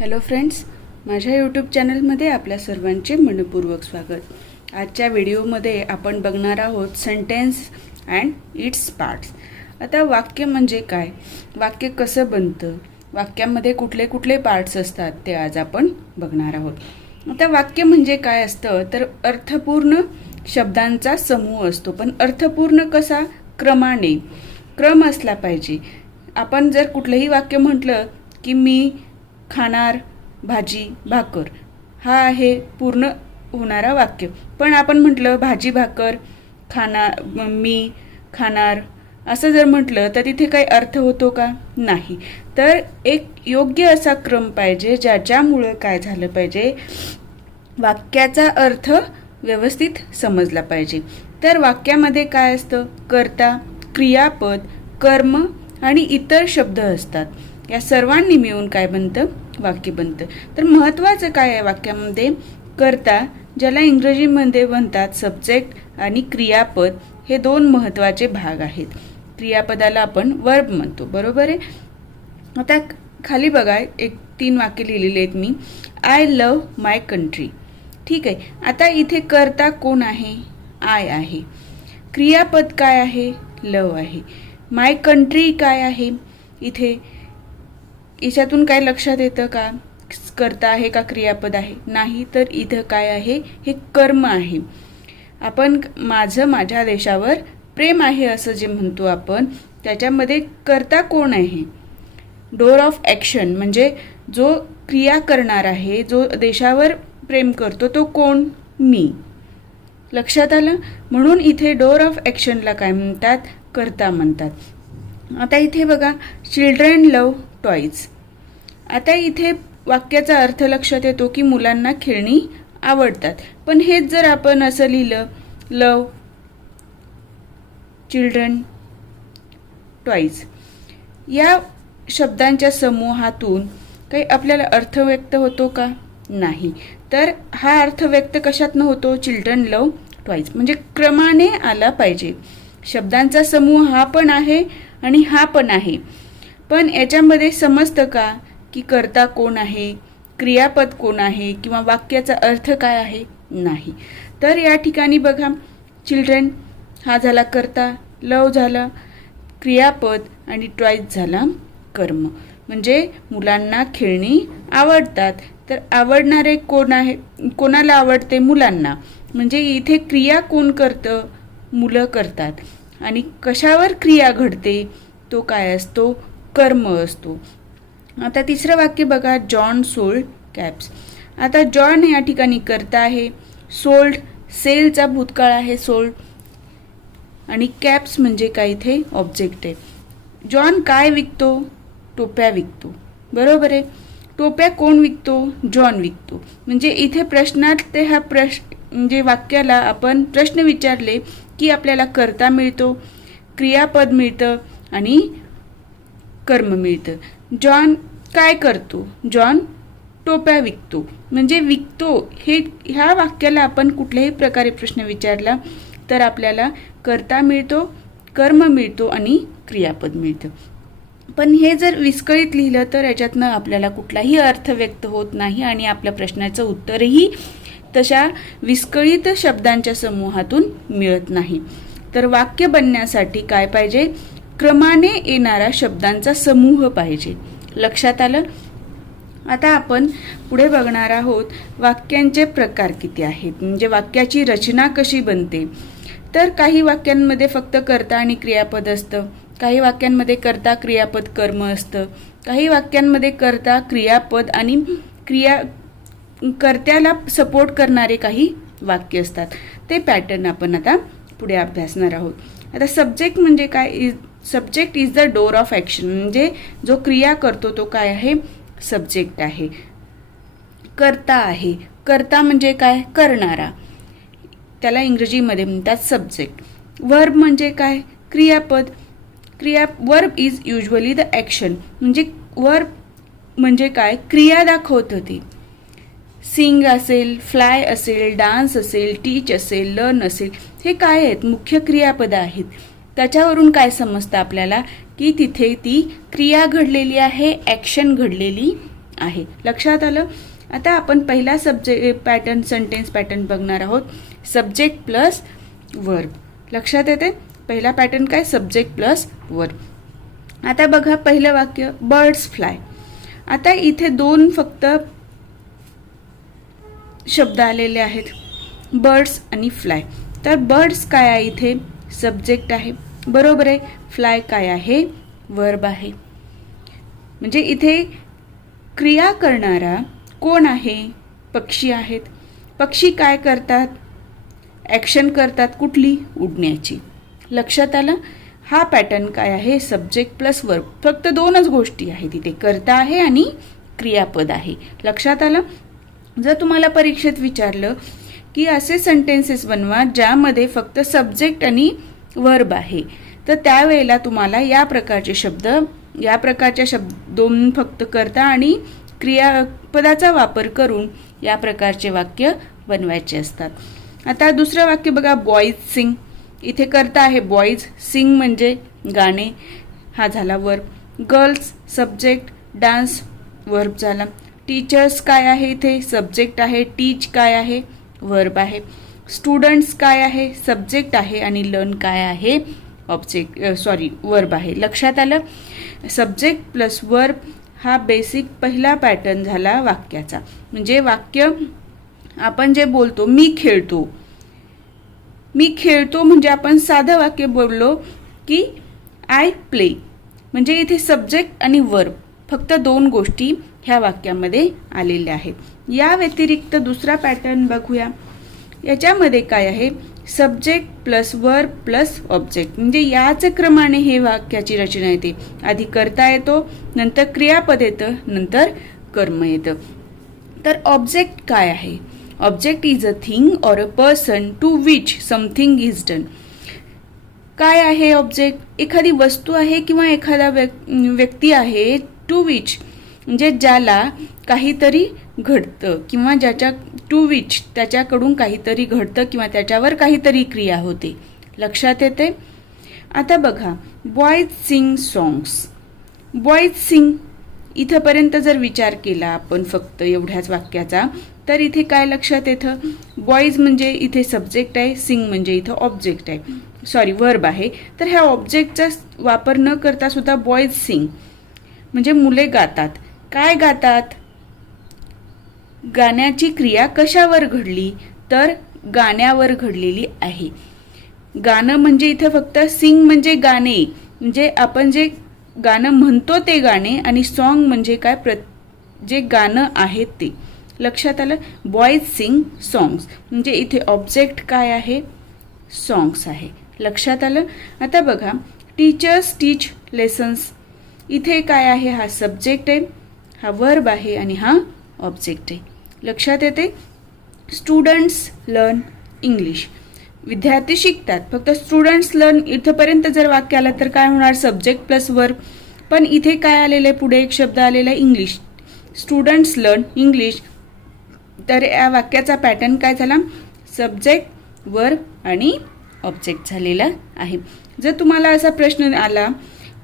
Hello friends, माझ्या YouTube चॅनलमध्ये आपल्या सर्वांचे मनपूर्वक स्वागत. आजच्या व्हिडिओमध्ये आपण बघणार आहोत सेंटेन्स अँड इट्स पार्ट्स. आता वाक्य म्हणजे काय, वाक्य कसं बनतं, वाक्यामध्ये कुठले कुठले पार्ट्स असतात ते आज आपण बघणार आहोत. आता वाक्य म्हणजे काय असतं तर अर्थपूर्ण शब्दांचा समूह असतो. पण अर्थपूर्ण कसा, क्रमाने, क्रम असला पाहिजे. आपण जर कुठलंही वाक्य म्हटलं की मी खाणार भाजी भाकर, हा आहे पूर्ण होणारा वाक्य. पण आपण म्हटलं भाजी भाकर खाणार, मी खाणार असं जर म्हटलं तर तिथे काही अर्थ होतो का, नाही. तर एक योग्य असा क्रम पाहिजे ज्याच्यामुळं काय झालं पाहिजे, वाक्याचा अर्थ व्यवस्थित समजला पाहिजे. तर वाक्यामध्ये काय असतं, कर्ता, क्रियापद, कर्म आणि इतर शब्द असतात. या सर्वांनी मिळून काय बनतं, वाक्य बनतं. तर महत्त्वाचं काय आहे वाक्यामध्ये, कर्ता ज्याला इंग्रजीमध्ये म्हणतात सब्जेक्ट आणि क्रियापद, हे दोन महत्त्वाचे भाग आहेत. क्रियापदाला आपण वर्ब म्हणतो, बरोबर आहे. आता खाली बघा, 3 वाक्य लिहिलेले आहेत मी. I love my country. ठीक आहे. आता इथे कर्ता कोण आहे, आय आहे. क्रियापद काय आहे, लव आहे. माय कंट्री काय आहे, इथे याच्यातून काय लक्षात येतं का, कर्ता आहे का क्रियापद आहे, नाही. तर इथं काय आहे, हे कर्म आहे. आपण माझ्या देशावर प्रेम आहे असं जे म्हणतो आपण, त्याच्यामध्ये कर्ता कोण आहे, डोर ऑफ ॲक्शन, म्हणजे जो क्रिया करणार आहे, जो देशावर प्रेम करतो तो कोण, मी. लक्षात आलं. म्हणून इथे डोर ऑफ ॲक्शनला काय म्हणतात, कर्ता म्हणतात. आता इथे बघा, चिल्ड्रन लव टॉईज. आता इथे वाक्याचा अर्थ लक्षात येतो की मुलांना खेळणी आवडतात. पण हेच जर आपण असं लिहिलं, लव चिल्ड्रन टॉईज, या शब्दांच्या समूहातून काही आपल्याला अर्थ व्यक्त होतो का, नाही. तर हा अर्थ व्यक्त कशातनं होतो, चिल्ड्रन लव टॉईज, म्हणजे क्रमाने आला पाहिजे. शब्दांचा समूह हा पण आहे आणि हा पण आहे. पण याच्यामध्ये समजतं का की कर्ता कोण आहे, क्रियापद कोण आहे, किंवा वाक्याचा अर्थ काय आहे, नाही. तर या ठिकाणी बघा, चिल्ड्रन हा झाला कर्ता, लव झाला क्रियापद आणि टॉईज झाला कर्म. म्हणजे मुलांना खेळणी आवडतात. तर आवडणारे कोण आहे, कोणाला आवडते, मुलांना. म्हणजे इथे क्रिया कोण करतं, मुलं करतात. आणि कशावर क्रिया घडते, तो काय असतो, कर्म असतो. आता तिसरं वाक्य बघा, जॉन सोल्ड कॅप्स. आता जॉन या ठिकाणी कर्ता आहे, सोल्ड सेलचा भूतकाळ आहे सोल्ड, आणि कॅप्स म्हणजे काय, इथे ऑब्जेक्ट आहे. जॉन काय विकतो, टोप्या विकतो, बरोबर आहे. टोप्या कोण विकतो, जॉन विकतो. म्हणजे इथे प्रश्नात ते हा म्हणजे वाक्याला आपण प्रश्न विचारले की आपल्याला कर्ता मिळतो, क्रियापद मिळतं आणि कर्म मिळतं. जॉन काय करतो, जॉन टोप्या विकतो. म्हणजे विकतो, ह्या वाक्याला आपण कुठल्याही प्रकारे प्रश्न विचारला तर आपल्याला कर्ता मिळतो, कर्म मिळतो आणि क्रियापद मिळतं. पण हे जर विस्कळीत लिहिलं तर याच्यातनं आपल्याला कुठलाही अर्थ व्यक्त होत नाही आणि आपल्या प्रश्नाचं उत्तरही तशा विस्कळीत शब्दांच्या समूहातून मिळत नाही. तर वाक्य बनण्यासाठी काय पाहिजे, क्रमाने येणारा शब्दांचा समूह पाहिजे. लक्षात आलं. आता आपण पुढे बघणार आहोत वाक्यांचे प्रकार किती आहेत, म्हणजे वाक्याची रचना कशी बनते. तर काही वाक्यांमध्ये फक्त कर्ता आणि क्रियापद असतं, काही वाक्यांमध्ये कर्ता क्रियापद कर्म असतं, काही वाक्यांमध्ये कर्ता क्रियापद आणि कर्त्याला सपोर्ट करणारे काही वाक्य असतात. ते पॅटर्न आपण आता पुढे अभ्यासणार आहोत. आता सब्जेक्ट म्हणजे काय, subject is the door of action, म्हणजे जो क्रिया करतो तो काय आहे, सब्जेक्ट आहे. कर्ता आहे, कर्ता म्हणजे काय, करणारा, त्याला इंग्रजीमध्ये म्हणतात सब्जेक्ट. वर्ब म्हणजे काय, क्रियापद. Verb is usually the action, म्हणजे वर्ब म्हणजे काय, क्रिया दाखवतं ते. सिंग असेल, फ्लाय असेल, डान्स असेल, टीच असेल, लर्न असेल, हे काय आहेत, मुख्य क्रियापदं आहेत. त्याच्यावरून काय समजतं आपल्याला की तिथे ती क्रिया घडलेली आहे, ॲक्शन घडलेली आहे. लक्षात आलं. आता आपण पहिला सेंटेन्स पॅटर्न बघणार आहोत, सब्जेक्ट प्लस वर्ब. लक्षात येते. पहिला पॅटर्न काय, सब्जेक्ट प्लस वर्ब. आता बघा पहिलं वाक्य, बर्ड्स फ्लाय. आता इथे दोन फक्त शब्द आलेले आहेत, बर्ड्स आणि फ्लाय. तर बर्ड्स काय आहे, इथे सब्जेक्ट आहे, बरोबर आहे. फ्लाय काय आहे, वर्ब आहे. म्हणजे इथे क्रिया करणारा कोण आहे, पक्षी आहेत. पक्षी काय करतात, ॲक्शन करतात, कुठली, उडण्याची. लक्षात आलं. हा पॅटर्न काय आहे, सब्जेक्ट प्लस वर्ब. फक्त दोनच गोष्टी आहेत इथे, कर्ता आहे आणि क्रियापद आहे. लक्षात आलं. जर तुम्हाला परीक्षेत विचारलं की असे सेंटेन्सेस बनवा ज्यामध्ये फक्त सब्जेक्ट आणि वर्ब आहे, तर त्यावेळेला तुम्हाला या प्रकारच्या शब्द दोन फक्त कर्ता आणि क्रियापदाचा वापर करून या प्रकारचे वाक्य बनवायचे असतात. आता दुसरं वाक्य बघा, बॉईज सिंग. इथे कर्ता आहे बॉईज, सिंग म्हणजे गाणे, हा झाला verb. Girls subject, dance verb झाला. टीचर्स काय आहे, इथे सब्जेक्ट आहे, टीच काय आहे, वर्ब आहे. स्टुडंट्स काय आहे, सब्जेक्ट आहे आणि लर्न काय आहे, वर्ब आहे. लक्षात आलं. सब्जेक्ट प्लस वर्ब हा बेसिक पहिला पॅटर्न झाला वाक्याचा. म्हणजे वाक्य आपण जे बोलतो, मी खेळतो म्हणजे आपण साधं वाक्य बोललो की आय प्ले, म्हणजे इथे सब्जेक्ट आणि वर्ब फक्त दोन गोष्टी ह्या वाक्यामध्ये आलेल्या आहेत. या व्यतिरिक्त दुसरा पॅटर्न बघूया. याच्यामध्ये काय आहे, subject plus verb plus object. म्हणजे याच क्रमाने हे वाक्याची रचना येते. आधी कर्ता येतो, नंतर क्रियापद येतं, नंतर कर्म येतं. तर ऑब्जेक्ट काय आहे, object is a thing or a person to which something is done. काय आहे ऑब्जेक्ट, एखादी वस्तू आहे किंवा एखादा व्यक्ती आहे, टू विच म्हणजे ज्याला काहीतरी घडतं किंवा त्याच्याकडून काहीतरी घडतं किंवा त्याच्यावर काहीतरी क्रिया होते. लक्षात येते. आता बघा, boys sing songs. Boys sing इथंपर्यंत जर विचार केला आपण फक्त एवढ्याच वाक्याचा, तर इथे काय लक्षात येतं, बॉईज म्हणजे इथे सब्जेक्ट आहे, सिंग म्हणजे इथं ऑब्जेक्ट आहे, वर्ब आहे. तर ह्या ऑब्जेक्टचा वापर न करता सुद्धा बॉईज सिंग म्हणजे मुले गातात. काय गातात, गाण्याची क्रिया कशावर घडली, तर गाण्यावर घडलेली आहे. गाणं म्हणजे इथं फक्त सिंग म्हणजे गाणे, म्हणजे आपण जे गाणं म्हणतो ते गाणे, आणि सॉन्ग म्हणजे काय, जे गाणं आहे ते. लक्षात आलं. बॉईज सिंग सॉंग्स म्हणजे इथे ऑब्जेक्ट काय आहे, सॉंग्स आहे. लक्षात आलं. आता बघा, टीचर्स टीच लेसन्स. इथे काय आहे, हा सब्जेक्ट आहे, हा वर्ब आहे आणि हा ऑब्जेक्ट आहे. लक्षात येते. Students learn English. विद्यार्थी शिकतात. फक्त स्टुडंट्स लर्न इथंपर्यंत जर वाक्य आलं तर काय होणार, सब्जेक्ट प्लस वर्ब. पण इथे काय आलेलं आहे, पुढे एक शब्द आलेला आहे इंग्लिश. Students learn English. तर या वाक्याचा पॅटर्न काय झाला, सब्जेक्ट वर्ब आणि ऑब्जेक्ट झालेला आहे. जर तुम्हाला असा प्रश्न आला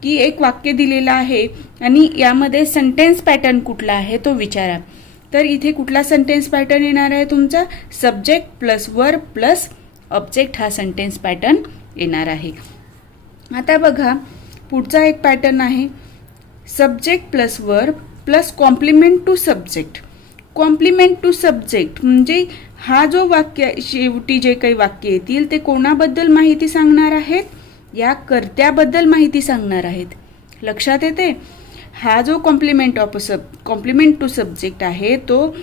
की एक वाक्य दिलेलं आहे आणि यामध्ये सेंटेन्स पॅटर्न कुठला आहे तो विचारा, तर इथे कुठला सेंटेन्स पॅटर्न येणार आहे तुमचा, subject plus verb plus object हा सेंटेन्स पॅटर्न येणार आहे. आता बघा, पुढचा एक पॅटर्न आहे, subject plus verb plus complement to subject. Complement to subject म्हणजे हा जो वाक्य शेवटी जे काही वाक्य येतील ते कोणाबद्दल माहिती सांगणार आहेत, या कर्त्याबद्दल माहिती सांगणार आहेत. लक्षात येते. हा जो कॉम्प्लिमेंट टू सब्जेक्ट आहे तो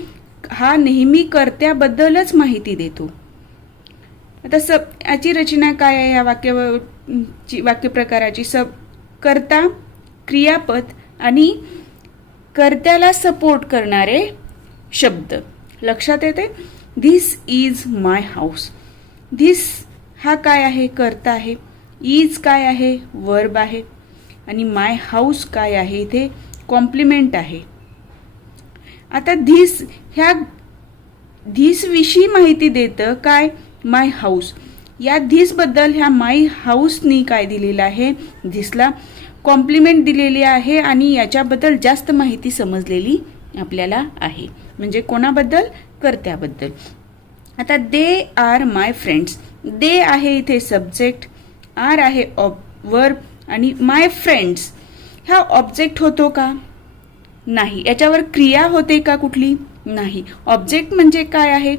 हा नेहमी कर्त्याबद्दलच माहिती देतो. आता याची रचना काय आहे, या वाक्य प्रकाराची, कर्ता, क्रियापद आणि कर्त्याला सपोर्ट करणारे शब्द. लक्षात येते. This is my house. This हा काय आहे, कर्ता आहे. इज काय आहे, वर्ब आहे. आणि माय हाऊस काय आहे, इथे कॉम्प्लिमेंट आहे. आता धिस विषयी माहिती देतं काय, माय हाऊस. या धिस बद्दल ह्या माय हाऊसनी काय दिलेलं आहे, धिसला कॉम्प्लिमेंट दिलेली आहे आणि याच्याबद्दल जास्त माहिती समजलेली आपल्याला आहे, म्हणजे कोणाबद्दल? कर्त्याबद्दल. आता दे आर माय फ्रेंड्स, दे आहे इथे सब्जेक्ट, आर आहे वर्ब आणि माय फ्रेंड्स हा ऑब्जेक्ट होतो का? नाही. याच्यावर क्रिया होते का कुठली? नाही. ऑब्जेक्ट म्हणजे काय आहे?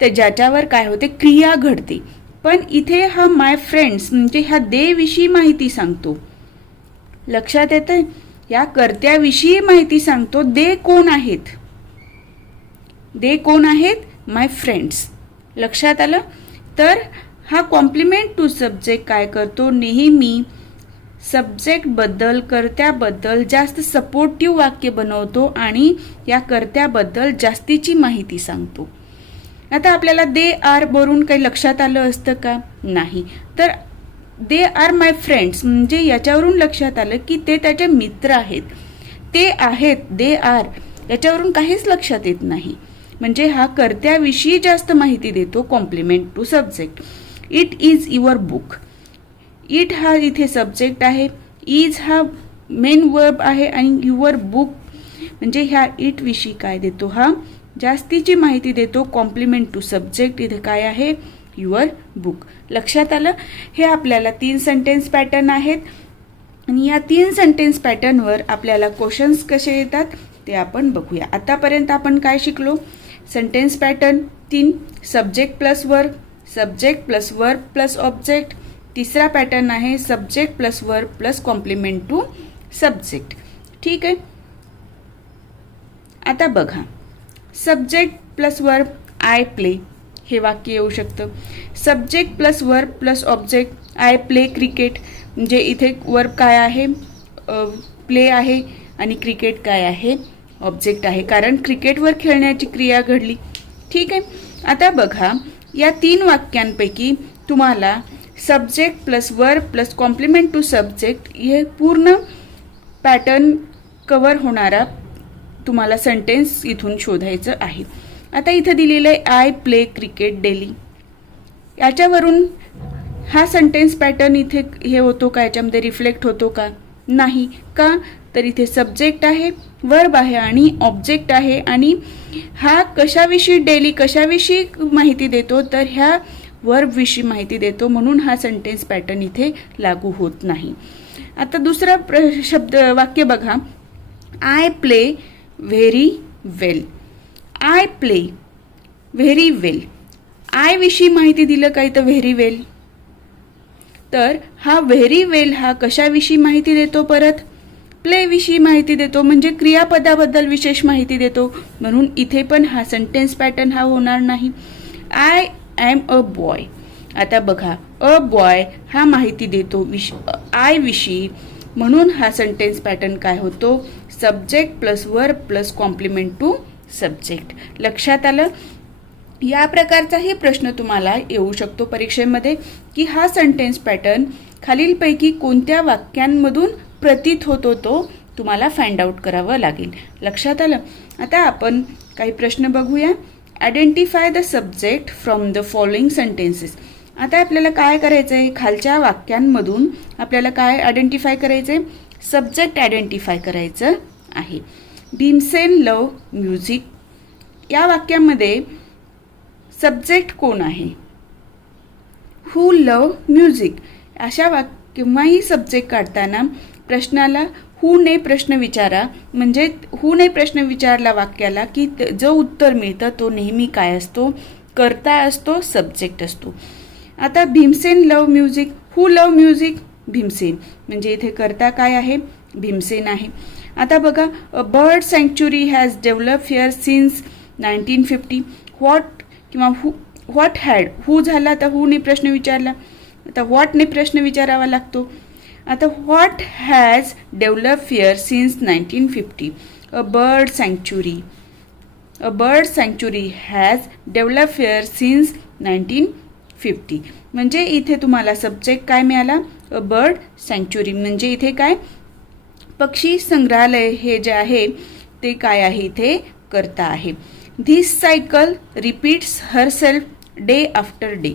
तर ज्याच्यावर काय होते? क्रिया घडते. पण इथे हा माय फ्रेंड्स म्हणजे ह्या दे विषयी माहिती सांगतो. लक्षात येतंय? या कर्त्याविषयी माहिती सांगतो. दे कोण आहेत? दे कोण आहेत? माय फ्रेंड्स. लक्षात आलं? तर हा कॉम्प्लिमेंट टू सब्जेक्ट काय करतो? नेहमी सब्जेक्टबद्दल, कर्त्याबद्दल जास्त सपोर्टिव्ह वाक्य बनवतो आणि या कर्त्याबद्दल जास्तीची माहिती सांगतो. आता आपल्याला दे आर वरून काही लक्षात आलं असतं का? नाही. तर दे आर माय फ्रेंड्स म्हणजे याच्यावरून लक्षात आलं की ते त्याचे मित्र आहेत. ते आहेत, दे आर, याच्यावरून काहीच लक्षात येत नाही. म्हणजे हा कर्त्याविषयी जास्त माहिती देतो. Complement to subject. It is your book. It हा इथे सब्जेक्ट आहे, इज हा मेन वर्ब आहे आणि युअर बुक म्हणजे ह्या इट विषयी काय देतो? हा जास्तीची माहिती देतो. कॉम्प्लिमेंट टू सब्जेक्ट इथे काय आहे? Your book. लक्षात आलं? हे आपल्याला 3 सेंटेन्स पॅटर्न आहेत आणि या 3 सेंटेन्स पॅटर्नवर आपल्याला क्वेश्चन्स कसे येतात ते आपण बघूया. आतापर्यंत आपण काय शिकलो? Sentence pattern 3, subject plus verb, subject plus verb plus object. तिसरा पॅटर्न आहे subject plus verb plus complement to subject. ठीक आहे. आता बघा, subject plus verb I play हे वाक्य येऊ शकतं. Subject plus verb plus object I play cricket म्हणजे इथे वर्ब काय आहे? प्ले आहे आणि क्रिकेट काय आहे? ऑब्जेक्ट आहे, कारण क्रिकेटवर खेळण्याची क्रिया घडली. ठीक आहे. आता बघा, या 3 वाक्यांपैकी तुम्हाला subject plus verb plus complement to subject हे पूर्ण पॅटर्न कव्हर होणारा तुम्हाला सेंटेन्स इथून शोधायचं आहे. आता इथं दिलेलं आहे आय प्ले क्रिकेट डेली. याच्यावरून हा सेंटेन्स पॅटर्न इथे हे होतो का? याच्यामध्ये रिफ्लेक्ट होतो का? नाही. का? तर इथे सब्जेक्ट आहे, वर्ब आहे आणि ऑब्जेक्ट आहे आणि हा कशाविषयी डेली कशाविषयी माहिती देतो? तर ह्या वर्ब विषयी माहिती देतो, म्हणून हा सेंटेन्स पॅटर्न इथे लागू होत नाही. आता दुसरा वाक्य बघा, I play very well. I play very well. I विषयी माहिती दिलं का इथं? व्हेरी वेल. तर हा व्हेरी वेल हा कशाविषयी माहिती देतो? परत प्ले विषयी माहिती देतो, म्हणजे क्रियापदाबद्दल विशेष माहिती देतो, म्हणून इथे पण हा सेंटेन्स पॅटर्न हा होणार नाही. I am a boy. आता बघा, अ बॉय हा माहिती देतो आय विषयी, म्हणून हा सेंटेन्स पॅटर्न काय होतो? Subject plus verb plus complement to subject. लक्षात आलं? या प्रकारचाही प्रश्न तुम्हाला येऊ शकतो परीक्षेमध्ये की हा सेंटेन्स पॅटर्न खालीलपैकी कोणत्या वाक्यांमधून प्रतीत होतो तो तुम्हाला फाइंड आउट करावं लागेल. लक्षात आलं? आता आपण काही प्रश्न बघूया. Identify the subject from the following sentences. आता आपल्याला काय करायचं आहे? खालच्या वाक्यांमधून आपल्याला काय आयडेंटिफाय करायचं आहे? सब्जेक्ट आयडेंटिफाय करायचं आहे. Bhimsen love music. या वाक्यामध्ये सब्जेक्ट कोण आहे? हू लव म्युझिक. अशा केव्हाही सब्जेक्ट काढताना प्रश्नाला हू ने प्रश्न विचारा, म्हणजे हू ने प्रश्न विचारला वाक्याला की जो उत्तर मिळतं तो नेहमी काय असतो? कर्ता असतो, सब्जेक्ट असतो. आता Bhimsen love music. Who love music? Bhimsen. म्हणजे इथे कर्ता काय आहे? भीमसेन आहे. आता बघा, a bird sanctuary has develop here since 1950. What had. Who झाला तर हू ने प्रश्न विचारला, आता व्हॉट ने प्रश्न विचारावा लागतो. आता what has develop here since 1950. A bird sanctuary. A bird sanctuary has develop here since 1950. म्हणजे इथे तुम्हाला सब्जेक्ट काय मिळाला? अ बर्ड सँक्च्युरी. म्हणजे इथे काय? पक्षी संग्रहालय हे जे आहे ते काय आहे? इथे कर्ता आहे. This cycle repeats herself day after day.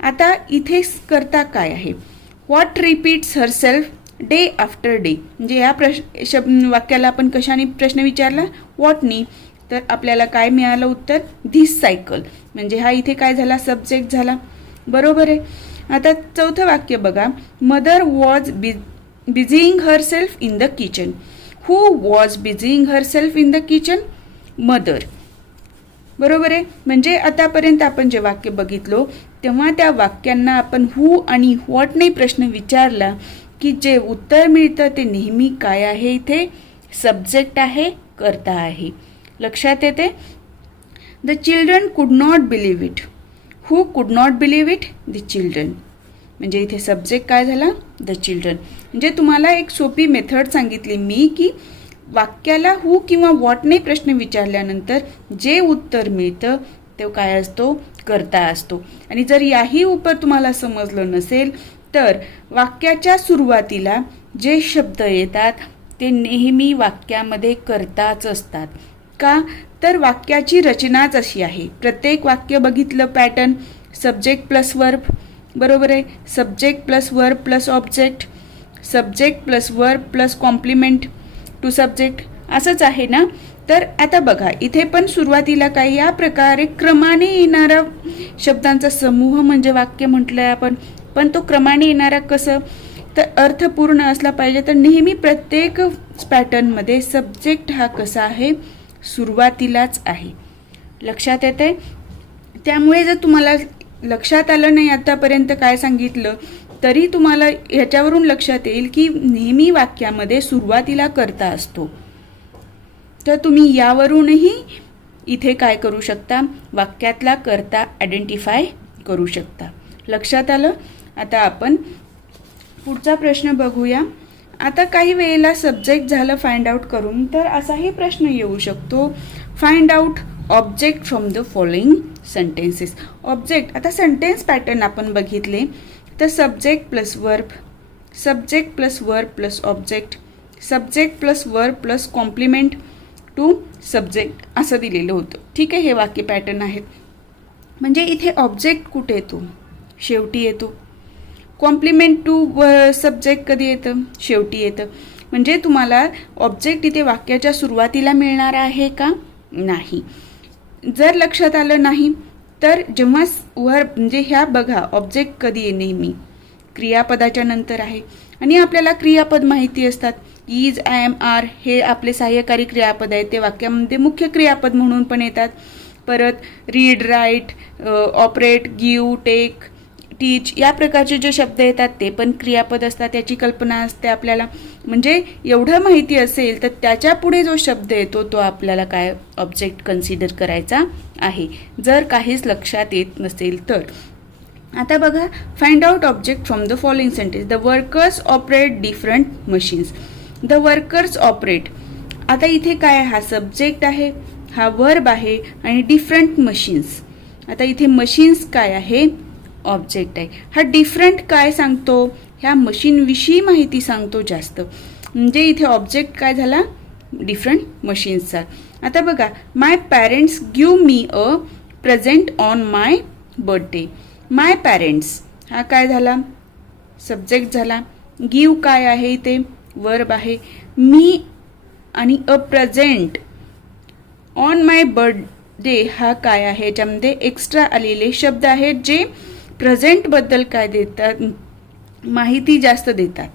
आता इथे कर्ता काय आहे? What repeats herself? Day after day, म्हणजे या वाक्याला आपण कशाने प्रश्न विचारला, व्हॉटनी, तर आपल्याला काय मिळालं उत्तर, धिस सायकल, म्हणजे हा इथे काय झाला, सब्जेक्ट झाला. बरोबर आहे. आता चौथं वाक्य बघा, mother was busying herself in the kitchen. Who was busying herself in the kitchen, mother. बरोबर आहे. म्हणजे आतापर्यंत आपण जे वाक्य बघितलो तेव्हा त्या वाक्यांना आपण हू आणि व्हॉटने प्रश्न विचारला की जे उत्तर मिळतं ते नेहमी काय आहे, इथे सब्जेक्ट आहे, कर्ता आहे. लक्षात येते. द चिल्ड्रन कुड नॉट बिलीव्ह इट. हू कुड not believe it, the children. म्हणजे इथे सब्जेक्ट काय झाला, द चिल्ड्रन. म्हणजे तुम्हाला एक सोपी मेथड सांगितली मी की वाक्याला हू किंवा व्हॉटने प्रश्न विचारल्यानंतर जे उत्तर मिळतं ते काय असतो, कर्ता असतो. आणि जर याही उपर तुम्हाला समजलं नसेल तर वाक्याच्या सुरुवातीला जे शब्द येतात ते नेहमी वाक्यामध्ये कर्ताच असतात. का, तर वाक्याची रचनाच अशी आहे. प्रत्येक वाक्य बघितलं पॅटर्न, सब्जेक्ट प्लस वर्ब. बरोबर आहे. Subject plus verb plus object, subject plus verb plus complement to subject, असंच आहे ना. तर आता बघा इथे पण सुरुवातीला काही या प्रकारे क्रमाने येणारा शब्दांचा समूह म्हणजे वाक्य म्हटलंय आपण. पण तो क्रमाने येणारा कसं, तर अर्थपूर्ण असला पाहिजे. तर नेहमी प्रत्येक पॅटर्नमध्ये सब्जेक्ट हा कसा आहे, सुरुवातीलाच आहे. लक्षात येते. त्यामुळे जर तुम्हाला लक्षात आलं नाही आतापर्यंत काय सांगितलं तरी तुम्हाला ह्याच्यावरून लक्षात येईल की नेहमी वाक्यामध्ये सुरुवातीला कर्ता असतो. तर तुम्ही यावरूनही इथे काय करू शकता, वाक्यातला कर्ता आयडेंटिफाय करू शकता. लक्षात आलं. आता आपण पुढचा प्रश्न बघूया. आता काही वेळेला सब्जेक्ट झालं फाइंड आउट करून, तर असाही प्रश्न येऊ शकतो, find out object from the following sentences. Object, आता सेंटेन्स पॅटर्न आपण बघितले तर subject plus verb, subject plus verb plus object, subject plus verb plus complement to subject असं दिलेलं होतं. ठीक आहे, हे वाक्य पॅटर्न आहेत. म्हणजे इथे ऑब्जेक्ट कुठे येतो, शेवटी येतो. कॉम्प्लिमेंट टू सब्जेक्ट कधी येतं, शेवटी येतं. म्हणजे तुम्हाला ऑब्जेक्ट इथे वाक्याच्या सुरुवातीला मिळणार आहे का, नाही. जर लक्षात आलं नाही तर जेव्हा वर्ब म्हणजे ह्या बघा ऑब्जेक्ट कधी आहे, नेहमी क्रियापदाच्या नंतर आहे. आणि आपल्याला क्रियापद माहिती असतात. इज, आय एम, आर हे आपले सहाय्यकारी क्रियापद आहेत. ते वाक्यामध्ये मुख्य क्रियापद म्हणून पण येतात. परत read, write, operate, give, take, teach या प्रकारचे जे शब्द येतात ते पण क्रियापद असतात. याची कल्पना असते आपल्याला. म्हणजे एवढं माहिती असेल तर त्याच्या पुढे जो शब्द येतो तो आपल्याला काय ऑब्जेक्ट कन्सिडर करायचा आहे, जर काहीच लक्षात येत नसेल तर. आता बघा, find out object from the following sentence. The workers operate different machines. The workers operate, आता इथे काय, हा सब्जेक्ट आहे, हा वर्ब आहे आणि डिफरंट मशीन्स. आता इथे मशीन्स काय आहे, ऑब्जेक्ट आहे. हा डिफरंट काय सांगतो, ह्या मशीनविषयी माहिती सांगतो जास्त. म्हणजे इथे ऑब्जेक्ट काय झाला, डिफरंट मशीन्सचा. आता बघा, my parents give me a present on my birthday. My parents हा काय झाला, सब्जेक्ट झाला. गिव्ह काय आहे, इथे वर्ब आहे. मी आणि अ प्रेझेंट ऑन माय बर्थडे हा काय आहे, याच्यामध्ये एक्स्ट्रा आलेले शब्द आहेत जे प्रेझेंटबद्दल काय देतात, माहिती जास्त देतात.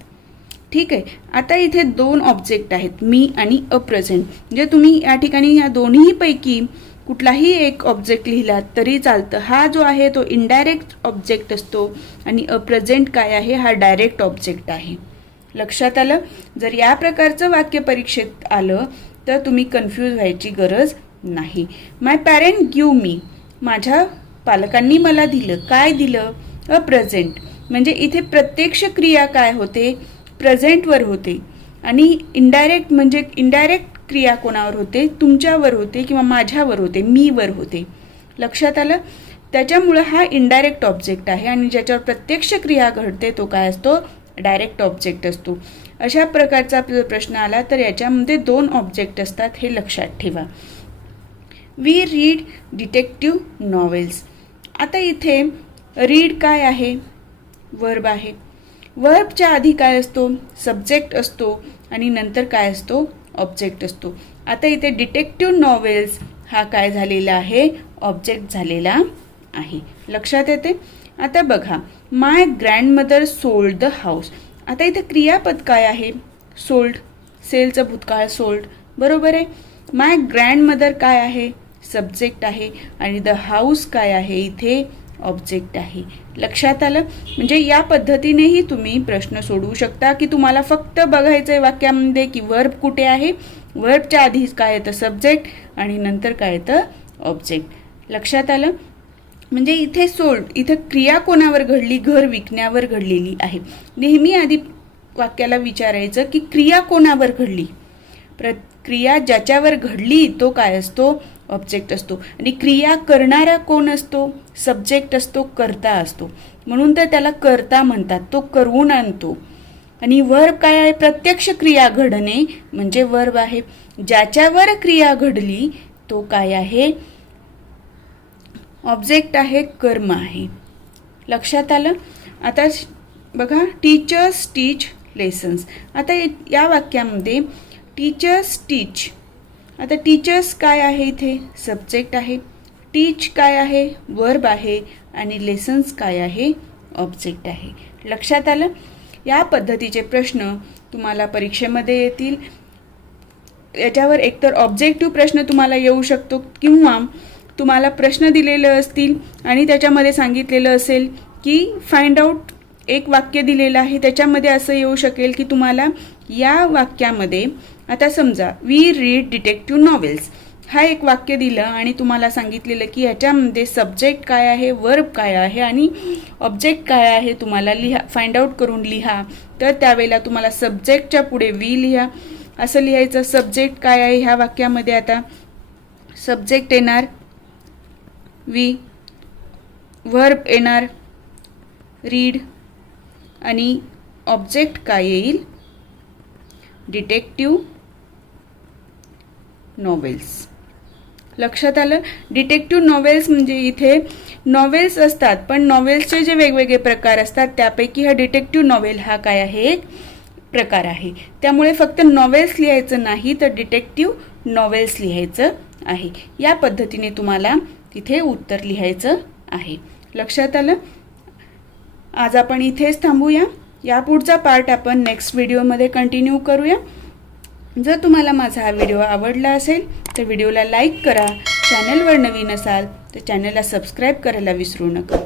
ठीक आहे. आता इथे दोन ऑब्जेक्ट आहेत, मी आणि अ प्रेझेंट. म्हणजे तुम्ही या ठिकाणी या दोन्हीपैकी कुठलाही एक ऑब्जेक्ट लिहिला तरी चालतं. हा जो आहे तो इनडायरेक्ट ऑब्जेक्ट असतो आणि अ प्रेझेंट काय आहे, हा डायरेक्ट ऑब्जेक्ट आहे. लक्षात आलं. जर या प्रकारचं वाक्य परीक्षेत आलं तर तुम्ही कन्फ्यूज व्हायची गरज नाही. माय पॅरेंट गिव्ह मी, माझ्या पालकांनी मला दिलं. काय दिलं, अ प्रेझेंट. म्हणजे इथे प्रत्यक्ष क्रिया काय होते, प्रेझेंटवर होते. आणि इनडायरेक्ट म्हणजे इनडायरेक्ट क्रिया कोणावर होते, तुमच्यावर होते किंवा माझ्यावर होते, मीवर होते. लक्षात आलं. त्याच्यामुळं हा इनडायरेक्ट ऑब्जेक्ट आहे आणि ज्याच्यावर प्रत्यक्ष क्रिया घडते तो काय असतो, डायरेक्ट ऑब्जेक्ट असतो. अशा प्रकारचा प्रश्न आला तर याच्यामध्ये दोन ऑब्जेक्ट असतात, हे लक्षात ठेवा. We read detective novels. आता इथे रीड काय आहे, वर्ब आहे. वर्बच्या आधी काय असतो? सब्जेक्ट असतो आणि नंतर काय असतो? ऑब्जेक्ट असतो. आता इथे डिटेक्टिव्ह नॉवेल्स हा काय झालेला आहे? ऑब्जेक्ट झालेला आहे. लक्षात येते? आता बघा, माय ग्रँडमदर सोल्ड द हाऊस. आता इथे क्रियापद काय आहे? सोल्ड. सेलचं भूतकाळ सोल्ड, बरोबर आहे. माय ग्रँडमदर काय आहे? सब्जेक्ट आहे आणि द हाऊस काय आहे? इथे ऑब्जेक्ट आहे. लक्षात आलं? म्हणजे या पद्धतीनेही तुम्ही प्रश्न सोडवू शकता की तुम्हाला फक्त बघायचंय वाक्यामध्ये की वर्ब कुठे आहे, वर्बच्या आधी काय येतं? सब्जेक्ट आणि नंतर काय येतं? ऑब्जेक्ट. लक्षात आलं? म्हणजे इथे सोल्ड, इथे क्रिया कोणावर घडली? घर विकण्यावर घडलेली आहे. नेहमी आधी वाक्याला विचारायचं की क्रिया कोणावर घडली? क्रिया ज्याच्यावर घडली तो काय असतो? ऑब्जेक्ट असतो. आणि क्रिया करणारा कोण असतो? सब्जेक्ट असतो, कर्ता असतो. म्हणून तर त्याला कर्ता म्हणतात. तो करून आणतो. आणि वर्ब काय आहे? प्रत्यक्ष क्रिया घडणे म्हणजे वर्ब आहे. ज्याच्यावर क्रिया घडली तो काय आहे? ऑब्जेक्ट आहे, कर्म आहे. लक्षात आलं? आता बघा, टीचर्स टीच लेसन्स. आता या वाक्यामध्ये टीचर्स टीच. आता टीचर्स काय आहे? इथे सब्जेक्ट आहे. टीच काय आहे? वर्ब आहे. आणि लेसन्स काय आहे? ऑब्जेक्ट आहे. लक्षात आलं? या पद्धतीचे प्रश्न तुम्हाला परीक्षेमध्ये येतील. याच्यावर एकतर ऑब्जेक्टिव्ह प्रश्न तुम्हाला येऊ शकतो किंवा तुम्हाला प्रश्न दिलेले असतील आणि त्याच्यामध्ये सांगितलेलं असेल की फाइंड आउट, एक वाक्य दिलेलं आहे त्याच्यामध्ये असं येऊ शकेल की तुम्हाला या वाक्यामध्ये, आता समजा वी रीड डिटेक्टिव्ह नॉवेल्स, हा एक वाक्य दिलं आणि तुम्हाला सांगितलेलं की याच्यामध्ये सब्जेक्ट काय आहे, वर्ब काय आहे आणि ऑब्जेक्ट काय आहे, तुम्हाला फाइंड आउट करून लिहा. तर त्यावेळेला तुम्हाला सब्जेक्टच्या पुढे वी लिहा असं लिहायचं. सब्जेक्ट काय आहे ह्या वाक्यामध्ये? आता सब्जेक्ट येणार वी, वर्ब येणार रीड आणि ऑब्जेक्ट काय येईल? Detective novels. लक्षात आलं? डिटेक्टिव्ह नॉवेल्स म्हणजे इथे नॉवेल्स असतात पण नॉवेल्सचे जे वेगवेगळे प्रकार असतात त्यापैकी हा डिटेक्टिव्ह नॉवेल हा काय आहे? एक प्रकार आहे. त्यामुळे फक्त नॉवेल्स लिहायचं नाही तर डिटेक्टिव्ह नॉवेल्स लिहायचं आहे. या पद्धतीने तुम्हाला तिथे उत्तर लिहायचं आहे. लक्षात आलं? आज आपण इथेच थांबूया. या पुढचा पार्ट आपण नेक्स्ट व्हिडिओमध्ये कंटिन्यू करूया. जर तुम्हाला माझा हा व्हिडिओ आवडला असेल तर व्हिडिओला लाईक करा. चॅनलवर नवीन असाल तर चॅनलला सबस्क्राईब करायला विसरू नका.